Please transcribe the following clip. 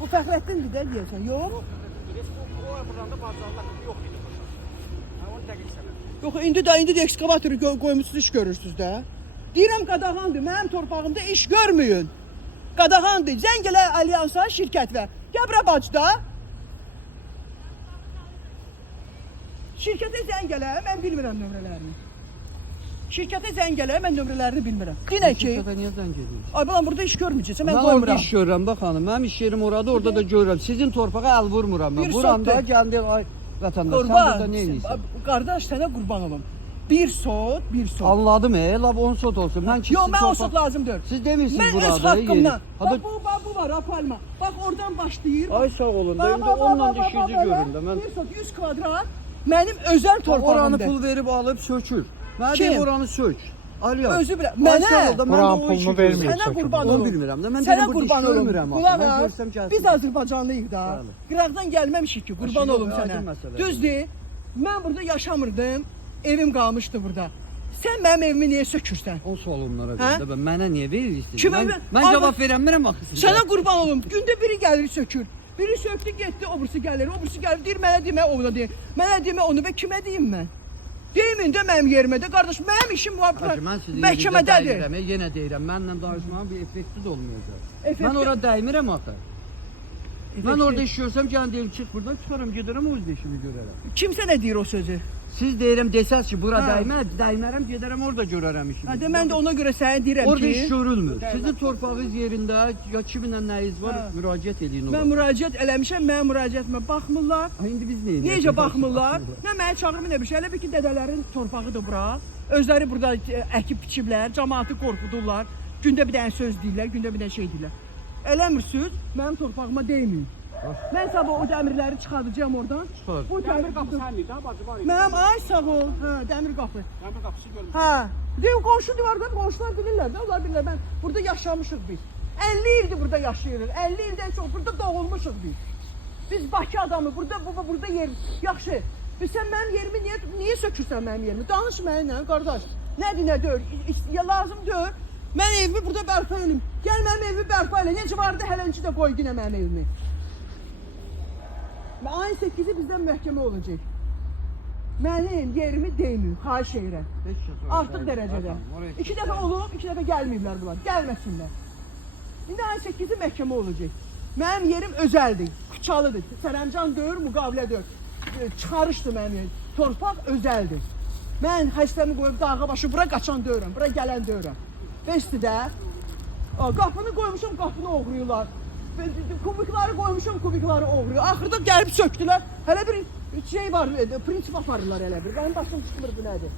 Bu Fəxrəddindir də deyəsən, yox? O buranda bazarlar yox idi boşa. Onun dəqiq səbəbi. Yox, indi də ekskavatoru qoymuşsunuz, iş görürsünüz də. Deyirəm qadağandır, mənim torpağımda iş görməyin. Qadağandır, zəng elə Alyansa şirkət və Qəbrə bacda. Şirkətə zəng elə, mən bilmirəm nömrələrini. Şirkətə zəng elə, mən nömrələrini bilmirəm. Dinə ki, Şirkətə niyə zəng ediyorsun? ay balam burada iş görməyəcəksən, mən Ben orada qoymuram. iş görürüm bak hanım. Benim iş yerim orada da görürüm. Sizin torpağa el vurmuram ben. Bir Buranda sotdur. geldi ay vatandaş. Sen Qurban, burada ne yiyorsun? qardaş sənə qurban olum. Bir sot. Anladım lab 10 sot olsun. Ben Yox, mən o sot lazım deyil. Siz demişsiniz Mən burada öz haqqımdan. yeri. Bax bu var, apalma. Bax oradan başlayır. Ay sağ olun. Bax, Benim de bax, onunla bax, bax, işinizi bax, görün de. Ben Bir sot 100 kvadrat mənim özəl oranı torpağımdır. pul verip alıp sökür. Ben Kim? deyim oranı sök. Alıyor. Özü bilə. Ay sağ Mənə ol da ben de Buranın o işi pulunu görürüm. vermiyor. Sənə qurban Onu olum. bilmirəm də. Mən Sənə deyim burada iş qurban olum. görmürəm. Qulaq Ben as. görsəm gəlsin. Biz Azərbaycanlıyıq da. Bəli. Qıraqdan gəlməmişik ki, qurban Aşırı olum aydın sənə. məsələdir. Düzdür? Mən burada yaşamırdım. Evim qalmışdı burada. Sən mənim evimi niyə sökürsən? O sual onlara Hə? verin de ben mənə niye verirsiniz? Kimə Ben, ver- ben Abi- cevap verəmirəm axı sizə. Sənə qurban olum. Gündə biri gəlir sökür. Biri söktü getdi, obrisi gəlir, obrisi gəlir. Deyir mənə demə, ona deyir. Mənə demə onu və kimə deyim mən? Deyimin də mənim yerimə də qardaş, mənim işim var. Hacı, mən sizi Məhkəmədədir. yenə deyirəm. Mənlə danışmağın bir effekti də olmayacaq. Effekti- Mən ora dəymirəm axı. Mən orada iş görsəm gəlin deyim çıx buradan çıxaram gedərəm o özdə işimi görərəm. Kim sənə deyir o sözü? Siz deyirəm desəz ki bura Hə. dəymərəm gedərəm orada görərəm işimi. Ha de mən də ona görə sənə deyirəm Orada ki, iş görülmür. Sizin torpağınız yerində ya kiminlə nəyiniz var Hə. müraciət edin mən ora. müraciət eləmişəm, mənim müraciətimə baxmırlar. Ha, İndi biz neyik? Necə baxmırlar? Nə məni çağırmır nə bir şey. Elə bir ki, dədələrin torpağıdır bura. Özləri burada əkib biçiblər, cəmaatı qorxudurlar. Gündə bir dənə söz deyirlər, gündə bir dənə şey deyirlər. Eləmirsiniz, mənim torpağıma deyməyin. Mən sabah o dəmirləri çıxardacağam oradan. Çıxar. Bu Dəmir qapı sənin də, bacı var idi. Mənim ay sağ ol. Hə, dəmir qapı. Dəmir qapısı görmüş. Hə. Deyim qonşu divardan qonşular bilirlər də, onlar bilirlər. Mən burada yaşamışıq biz. 50 ildir burada yaşayırıq. 50 ildən çox burada doğulmuşuq biz. Biz Bakı adamı burada yer yaxşı. Biz sən mənim yerimi niyə sökürsən mənim yerimi? Danış mənimlə qardaş. Nədir, nə deyil? Ya lazım deyil. Mən evimi burada bərpa edim. Gəl mənim evimi bərpa elə. Necə vardı hələnci də qoy yenə mənim evimi. Və ayın 8-i bizdən məhkəmə olacaq. Mənim yerimi deymin, xahiş edirəm. Artıq dərəcədə. 2 dəfə olub, 2 dəfə gəlməyiblər bunlar. Gəlməsinlər. İndi ayın 8-i məhkəmə olacaq. Mənim yerim özəldir, Kuçalıdır. Sərəncam deyir, müqavilə deyir. Çıxarışdır mənim yerim. Torpaq özəldir. Mən xəstəmi qoyub dağa başı bura qaçan deyirəm, bura gələn deyirəm. Bəsdir də. Qapını qoymuşam, qapını oğruyurlar. Kubikləri qoymuşam, kubikləri oğruyor. Axırda gəlib söktülər. Hələ bir şey var, prinsip aparırlar elə bir. Mənim başım çıxmır bu nədir?